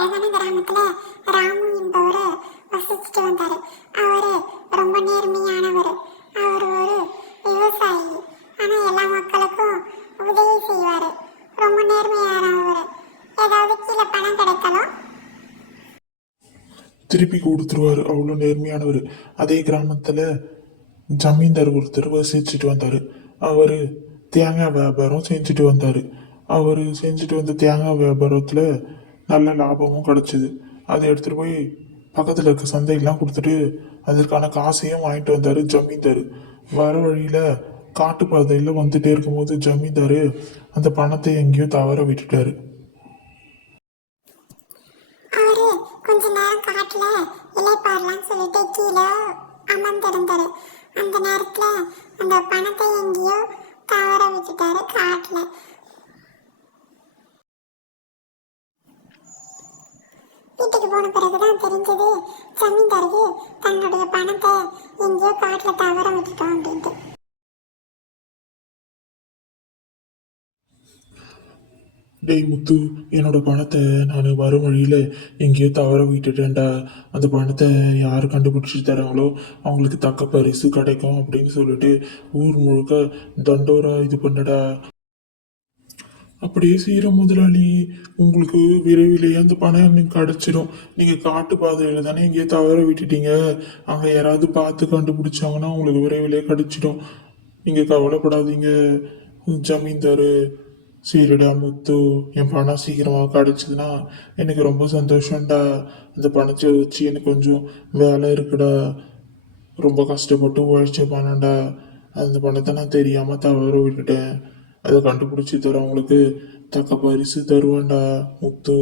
அழகான கிராமத்துல ராமு என்பவர் வசிச்சுட்டு வந்தாரு. அவரு ரொம்ப நேர்மையானவர். அவர் ஒரு விவசாயி. ஆனா எல்லா மக்களுக்கும் உதவி செய்வாரு. ரொம்ப நேர்மையானவர். ஏதாவது கீழே பணம் கிடைத்தாலும் திருப்பி கொடுத்துருவாரு. அவ்வளோ நேர்மையானவர். அதே கிராமத்தில் ஜமீன்தார் ஒருத்தர் வசிச்சுட்டு வந்தார். அவர் தேங்காய் வியாபாரம் செஞ்சுட்டு வந்தார். அவர் செஞ்சுட்டு வந்த தேங்காய் வியாபாரத்தில் நல்ல லாபமும் கிடச்சிது. அதை எடுத்துகிட்டு போய் பக்கத்தில் இருக்க சந்தையெல்லாம் கொடுத்துட்டு அதற்கான காசையும் வாங்கிட்டு வந்தார் ஜமீன்தார். வர வழியில் காட்டுப்பாதையில் வந்துட்டே இருக்கும்போது ஜமீன்தார் அந்த பணத்தை எங்கேயோ தவற விட்டுட்டாரு. அவரு கொஞ்ச நேரம் காட்டுல இலைப்பாரலாம் சொல்லிட்டு கீழே அமர்ந்திருந்தாரு. அந்த நேரத்துல அந்த பணத்தை எங்கேயோ தவற விட்டுட்டாரு காட்டுல. வீட்டுக்கு போன பிறகுதான் தெரிஞ்சது ஜமீன்தாருக்கு தன்னுடைய பணத்தை எங்கேயோ காட்டுல தவற விட்டுட்டோம் அப்படின்ட்டு. டேய் முத்து, என்னோட பணத்தை நான் வரும் வழியில் எங்கேயோ தவற விட்டுட்டேன்டா. அந்த பணத்தை யார் கண்டுபிடிச்சி தராங்களோ அவங்களுக்கு தக்க பரிசு கிடைக்கும் அப்படின்னு சொல்லிட்டு ஊர் முழுக்க தண்டோரா இது பண்ணடா. அப்படியே செய்கிற முதலாளி, உங்களுக்கு விரைவிலேயே அந்த பணம் எனக்கு கிடச்சிடும். நீங்கள் காட்டு பாதையில் தானே எங்கேயோ தவற விட்டுட்டீங்க. அங்கே யாராவது பார்த்து கண்டுபிடிச்சாங்கன்னா உங்களுக்கு விரைவிலேயே கிடச்சிடும். நீங்கள் கவலைப்படாதீங்க ஜமீன்தார். சரிடா முத்து, என் பணம் சீக்கிரமாக கிடச்சிதுன்னா எனக்கு ரொம்ப சந்தோஷம்டா. அந்த பணத்தை வச்சு எனக்கு கொஞ்சம் வேலை இருக்குடா. ரொம்ப கஷ்டப்பட்டு உழைச்ச பணம்டா. அந்த பணத்தை நான் தெரியாமல் தவற விட்டுட்டேன். அதை கண்டுபிடிச்சி தரவங்களுக்கு தக்க பரிசு தருவேன்டா முத்து.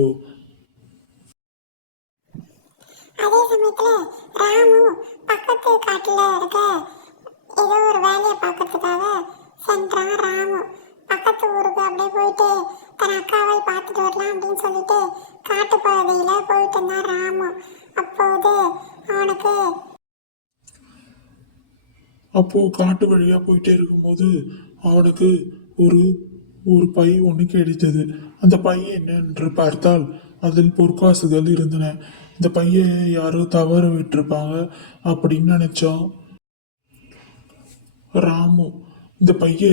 அதே சமயத்துல ராமு பக்கத்து காட்டுல இருக்க ஏதோ ஒரு வேலையை பார்க்கறதுக்காக சென்றான். ராமு பக்கத்து ஊருக்கு அப்படியே போயிட்டு தன் அக்காவை பார்த்துட்டு வரலாம் அப்படின்னு சொல்லிட்டு காட்டு பாதையில போயிட்டு இருந்தான் ராமு. அப்போ காட்டு வழியா போயிட்டே இருக்கும்போது அவனுக்கு ஒரு ஒரு பை ஒன்று கிடைத்தது. அந்த பை என்னென்று பார்த்தால் அதில் பொற்காசுகள் இருந்தன. இந்த பையை யாரோ தவற விட்டிருப்பாங்க அப்படின்னு நினைச்சான் ராமு. இந்த பைய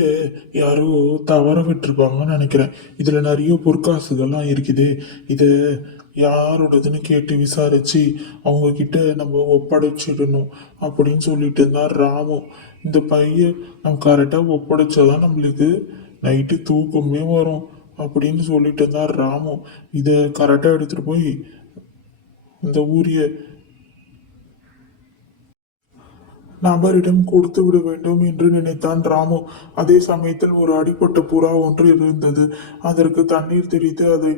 யாரோ தவற விட்டுருப்பாங்கன்னு நினைக்கிறேன். இதுல நிறைய பொற்காசுகள்லாம் இருக்குது. இதை யாரோடதுன்னு கேட்டு விசாரிச்சு அவங்க கிட்ட நம்ம ஒப்படைச்சிடணும் அப்படின்னு சொல்லிட்டு இருந்தார் ராமு. இந்த பைய நம்ம கரெக்டாக ஒப்படைச்சாதான் நம்மளுக்கு நைட்டு தூக்கமே வரும் அப்படின்னு சொல்லிட்டு இருந்தார் ராமு. இதை கரெக்டாக எடுத்துட்டு போய் இந்த ஊரிய நபரிடம் கொடுத்து விட வேண்டும் என்று நினைத்தான் ராமு. அதே சமயத்தில் ஒரு அடிப்பட்ட புறா ஒன்று இருந்தது. அதற்கு தண்ணீர் தெளித்து அதை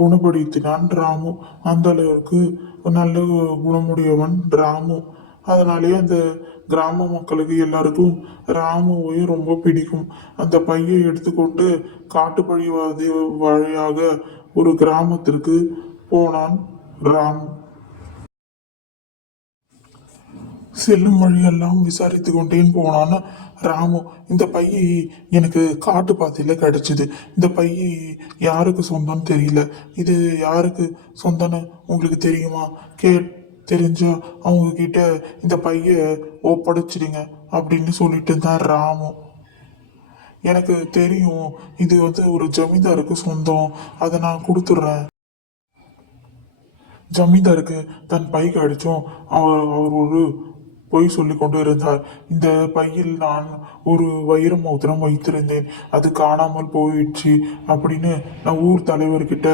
குணப்படுத்தினான் ராமு. அந்த அளவிற்கு நல்ல குணமுடையவன் ராமு. அதனாலே அந்த கிராம மக்களுக்கு எல்லாருக்கும் ராமுவை ரொம்ப பிடிக்கும். அந்த பையை எடுத்துக்கொண்டு காட்டுப்பழிவாதி வழியாக ஒரு கிராமத்திற்கு போனான் ராமு. செல்லும் வழியெல்லாம் விசாரித்து கொண்டேன் போனான் ராமு. இந்த பை எனக்கு காட்டு பாதையில் கிடைச்சிது. இந்த பை யாருக்கு சொந்தம்னு தெரியல. இது யாருக்கு சொந்தம்னு உங்களுக்கு தெரியுமா? தெரிஞ்சா அவங்க கிட்ட இந்த பைய ஒப்படைச்சிடுங்க அப்படின்னு சொல்லிட்டு இருந்தார் ராமு. எனக்கு தெரியும், இது ஒரு ஜமீன்தாருக்கு சொந்தம். அதை நான் கொடுத்துட்றேன். ஜமீன்தாருக்கு தன் பைக்கு அடிச்சும் அவர் ஒரு பொய் சொல்லி கொண்டு இருந்தார். இந்த பையில் நான் ஒரு வைர மோதிரம் வைத்திருந்தேன், அது காணாமல் போயிடுச்சு அப்படின்னு நான் ஊர் தலைவர்கிட்ட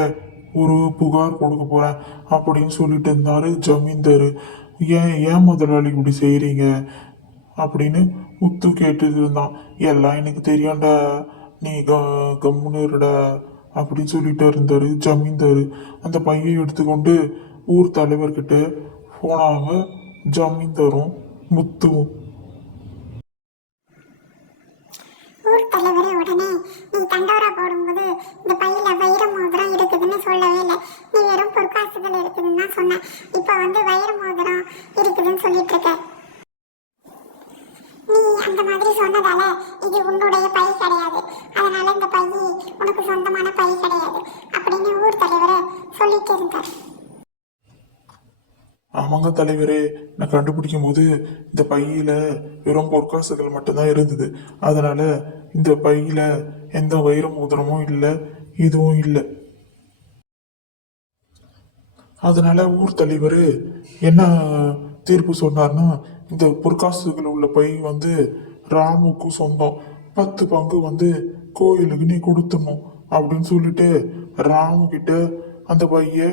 ஒரு புகார் கொடுக்க போறேன் அப்படின்னு சொல்லிட்டு இருந்தாரு ஜமீன்தார். ஏன் முதலாளி இப்படி செய்யறீங்க அப்படின்னு முத்து கேட்டு இருந்தான். எல்லாம் எனக்கு தெரியாண்டா, நீ கம்முன்னு இருடா அப்படின்னு சொல்லிட்டு இருந்தாரு ஜமீன்தார். அந்த பையை எடுத்துக்கொண்டு ஊர் தலைவர்கிட்ட போனாங்க ஜமீன்தாரும் முத்துவும். ஊர் தலைவரே உடனே நீ தண்டோரா போடும்போது இந்த பையில வைர மோதிரம் இருக்குதுன்னு சொல்லவே இல்லை. நீ வெறும் பொற்காசுகள் இருக்குதுன்னு தான் சொன்ன. இப்ப வைர மோதிரம் இருக்குதுன்னு சொல்லிட்டு இருக்க. நீ அந்த மாதிரி சொன்னதால இது உன்னுடைய பை கிடையாது. அதனால இந்த பை உனக்கு சொந்தமான பை கிடையாது அப்படின்னு ஊர் தலைவரை சொல்லிட்டு இருந்தார். ஆமாங்க தலைவரே, நான் கண்டுபிடிக்கும் போது இந்த பையில வெறும் பொற்காசுகள் மட்டும்தான் இருந்தது. அதனால இந்த பையில எந்த வைர மோதிரமும் இல்லை, இதுவும் இல்லை. அதனால ஊர் தலைவர் என்ன தீர்ப்பு சொன்னார்னா, இந்த பொற்காசுகள் உள்ள பை வந்து ராமுக்கு சொந்தம், 10 பங்கு வந்து கோயிலுக்கு நீ கொடுத்துடணும் அப்படின்னு சொல்லிட்டு ராமு கிட்ட அந்த பைய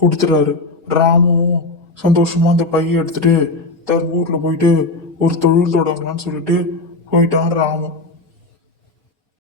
கொடுத்துறாரு. ராமுவும் சந்தோஷமா அந்த பைய எடுத்துட்டு தன் ஊர்ல போயிட்டு ஒரு தொழில் தொடங்கலாம்னு சொல்லிட்டு போயிட்டான் ராமு.